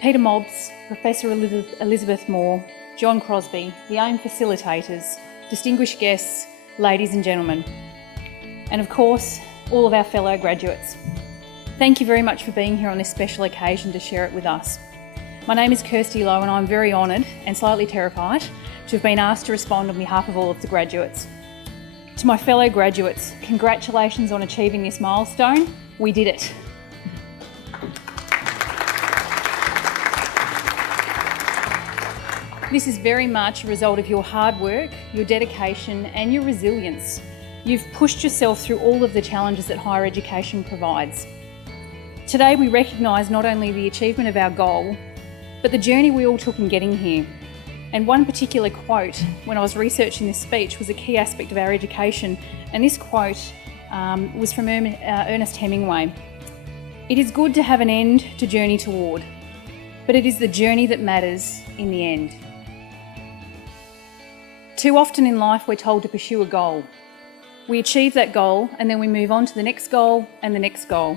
Peter Mobbs, Professor Elizabeth Moore, John Crosby, the AIM facilitators, distinguished guests, ladies and gentlemen, and of course, all of our fellow graduates. Thank you very much for being here on this special occasion to share it with us. My name is Kirsty Lowe and I'm very honoured and slightly terrified to have been asked to respond on behalf of all of the graduates. To my fellow graduates, congratulations on achieving this milestone. We did it. This is very much a result of your hard work, your dedication and your resilience. You've pushed yourself through all of the challenges that higher education provides. Today we recognise not only the achievement of our goal, but the journey we all took in getting here. And one particular quote when I was researching this speech was a key aspect of our education, and this quote was from Ernest Hemingway. "It is good to have an end to journey toward, but it is the journey that matters in the end." Too often in life we're told to pursue a goal. We achieve that goal and then we move on to the next goal and the next goal.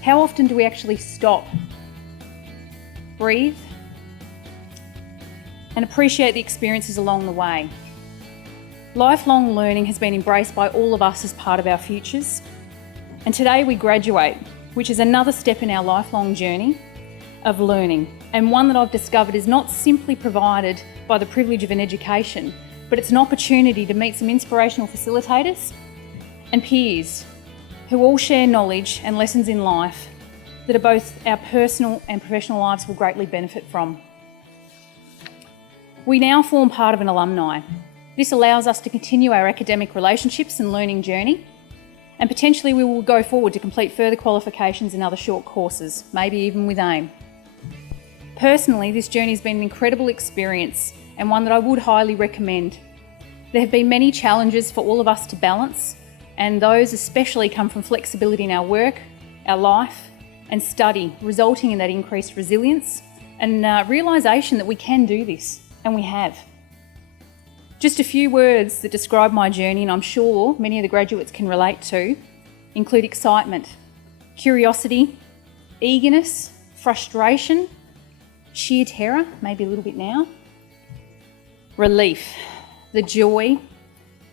How often do we actually stop, breathe, and appreciate the experiences along the way? Lifelong learning has been embraced by all of us as part of our futures. And today we graduate, which is another step in our lifelong journey of learning, and one that I've discovered is not simply provided by the privilege of an education, but it's an opportunity to meet some inspirational facilitators and peers who all share knowledge and lessons in life that are both our personal and professional lives will greatly benefit from. We now form part of an alumni. This allows us to continue our academic relationships and learning journey, and potentially we will go forward to complete further qualifications in other short courses, maybe even with AIM. Personally, this journey has been an incredible experience and one that I would highly recommend. There have been many challenges for all of us to balance, and those especially come from flexibility in our work, our life and study, resulting in that increased resilience and realisation that we can do this, and we have. Just a few words that describe my journey, and I'm sure many of the graduates can relate to, include excitement, curiosity, eagerness, frustration, sheer terror, maybe a little bit now, relief, the joy,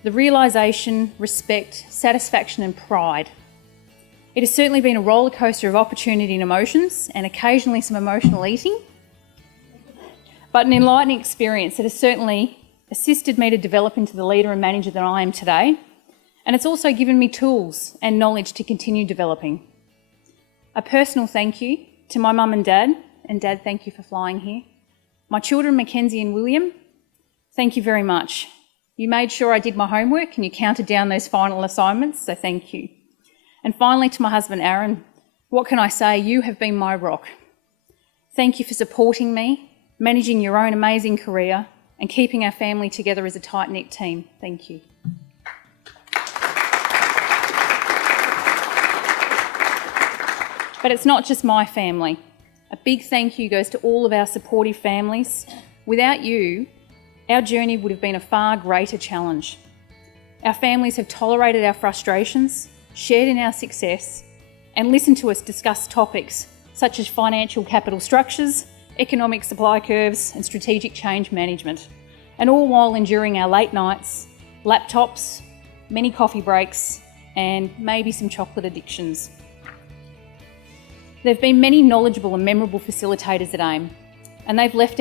the realisation, respect, satisfaction and pride. It has certainly been a roller coaster of opportunity and emotions, and occasionally some emotional eating, but an enlightening experience that has certainly assisted me to develop into the leader and manager that I am today, and it's also given me tools and knowledge to continue developing. A personal thank you to my mum and Dad thank you for flying here. My children Mackenzie and William, thank you very much. You made sure I did my homework and you counted down those final assignments, so thank you. And finally to my husband Aaron, what can I say? You have been my rock. Thank you for supporting me, managing your own amazing career and keeping our family together as a tight-knit team. Thank you. But it's not just my family. A big thank you goes to all of our supportive families. Without you, our journey would have been a far greater challenge. Our families have tolerated our frustrations, shared in our success, and listened to us discuss topics such as financial capital structures, economic supply curves, and strategic change management, and all while enduring our late nights, laptops, many coffee breaks, and maybe some chocolate addictions. There have been many knowledgeable and memorable facilitators at AIM, and they have left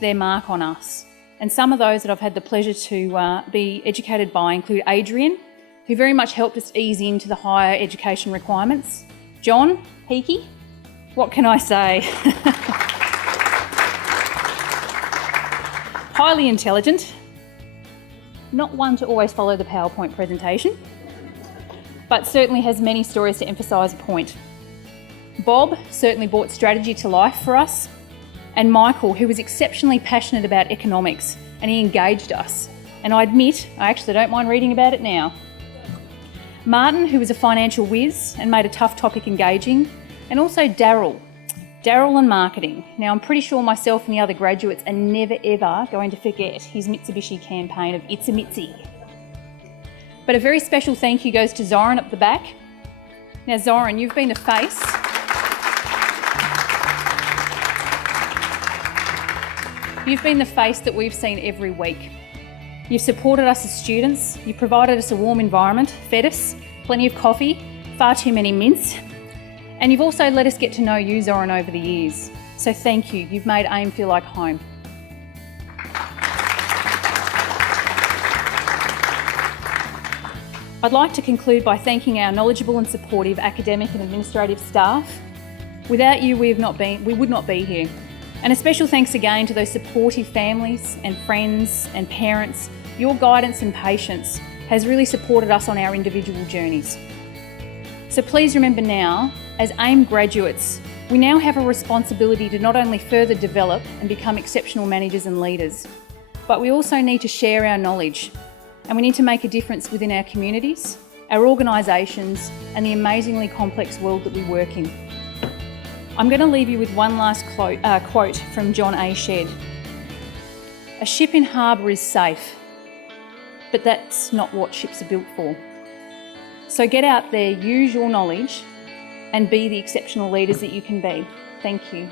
their mark on us. And some of those that I've had the pleasure to be educated by include Adrian, who very much helped us ease into the higher education requirements. John, Peaky, what can I say? Highly intelligent, not one to always follow the PowerPoint presentation, but certainly has many stories to emphasise a point. Bob certainly brought strategy to life for us, and Michael, who was exceptionally passionate about economics, and he engaged us. And I admit, I actually don't mind reading about it now. Martin, who was a financial whiz and made a tough topic engaging, and also Daryl and marketing. Now, I'm pretty sure myself and the other graduates are never ever going to forget his Mitsubishi campaign of It's a Mitzi. But a very special thank you goes to Zoran up the back. Now, Zoran, you've been the face You've been the face that we've seen every week. You've supported us as students, you've provided us a warm environment, fed us, plenty of coffee, far too many mints, and you've also let us get to know you, Zoran, over the years. So thank you, you've made AIM feel like home. I'd like to conclude by thanking our knowledgeable and supportive academic and administrative staff. Without you, we would not be here. And a special thanks again to those supportive families and friends and parents. Your guidance and patience has really supported us on our individual journeys. So please remember now, as AIM graduates, we now have a responsibility to not only further develop and become exceptional managers and leaders, but we also need to share our knowledge, and we need to make a difference within our communities, our organisations, and the amazingly complex world that we work in. I'm going to leave you with one last quote from John A. Shedd. "A ship in harbour is safe, but that's not what ships are built for. So get out there, use your knowledge, and be the exceptional leaders that you can be." Thank you.